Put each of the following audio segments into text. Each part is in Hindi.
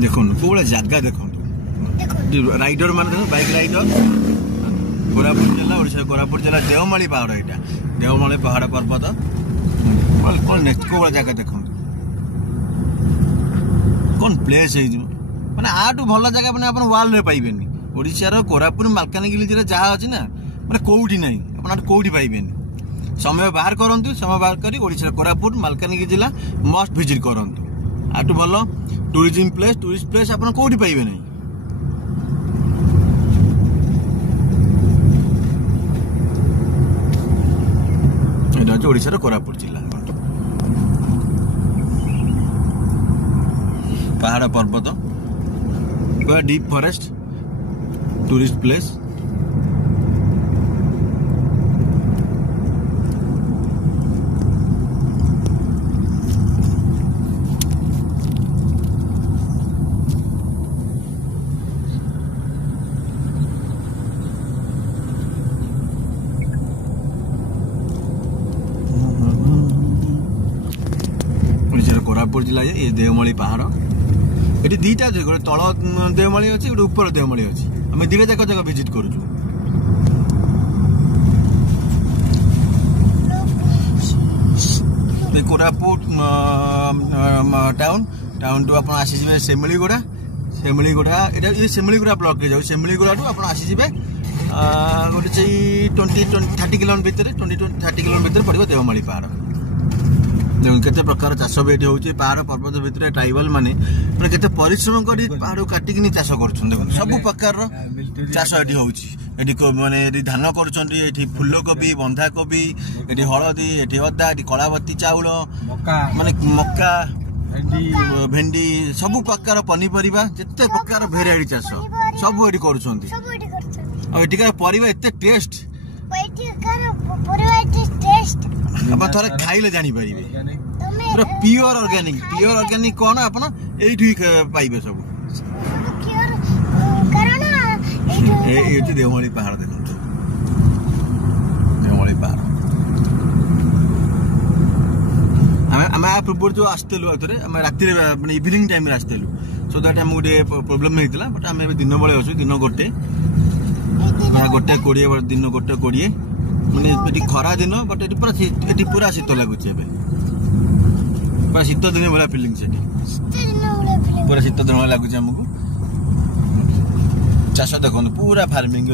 देखो कोड़ा जगह देखो राइडर मान देखो बाइक राइडर कोरापुट जिला ओडिशा कोरापुट जिला देवमाली पहाड़ यहाँ देवमाली पहाड़ पर्वत कौन नेक्स्ट कोड़ा जगह देखो कौन प्लेस है माने आटू भल जगह मैंने आप वर्ल्ड में पाइबेनी ओडिशार कोरापुट मालकानगिरी जिले जहाँ अच्छी ना मैंने कौटी ना आप कौटी पाइबेनी समय बाहर करंतु समय बाहर करी ओडिशा कोरापुट मालकानगिरी जिला मस्ट विजिट करंतु आटू भल टूरिज्म प्लेस टूरिस्ट प्लेस आप कौटी पाइबे नहीं ओडिशार कोरापुट जिला पहाड़ पर्वत पूरा deep forest tourist place Koraput जिला ये देवमाली पहाड़ ये दीटा गोटे तल देवमाली अच्छी गोटे ऊपर देवमाली अच्छी आम दीटा जाक जगह विजिट करूँ कोरापुट टाउन टाउन टू आप आसीजे सेमिलीगुड़ा ये सेमिलीगुड़ा ब्लॉक जाऊ सेमिलीगुड़ा टू आप आसीजे गोटे 20-30 किलोमीटर भितर 20-30 किलोमीटर भितर पड़ो देवमाली पहाड़ केते प्रकार चाष भी ये होची पहाड़ पर्वत भितर ट्राइबल माने केते परिश्रम करी पहाड़ काटिकिनी चाष करुछन देखो सब प्रकार चाष ये होची एठी माने एठी धान करुछन एठी फूलकोबी बंधाकोबी एठी हळदी एठी अदा एठी कलावती चाउल माने मक्का भेंडी सब प्रकार पनीपरिबा जेते प्रकार भेराइटी चाष सब एठी करुछन आ एठिका परिबा एते टेस्ट आप थे खाइले जानी पारे पूरा प्योर ऑर्गेनिक कौन आप पाइबे सब ये देवमाली पहाड़ देखो देवमाली पहाड़ आम पूर्व जो आसलु राति इवनिंग टाइम आसलु सो दैट आम गोटे प्रोब्लेम होता बट आम दिन बेले अच्छु दिन गोटे 20 दिन 1:20 माने खरा दिन बट ये पूरा शीत लगुच पूरा शीत दिन भाया फिलिंग पूरा शीत दिन लगुच आमको चाष देखो पूरा फार्मिंग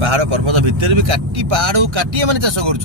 पहाड़ पर्वत भितर भी काटी पहाड़ को काटी मैंने चाष कर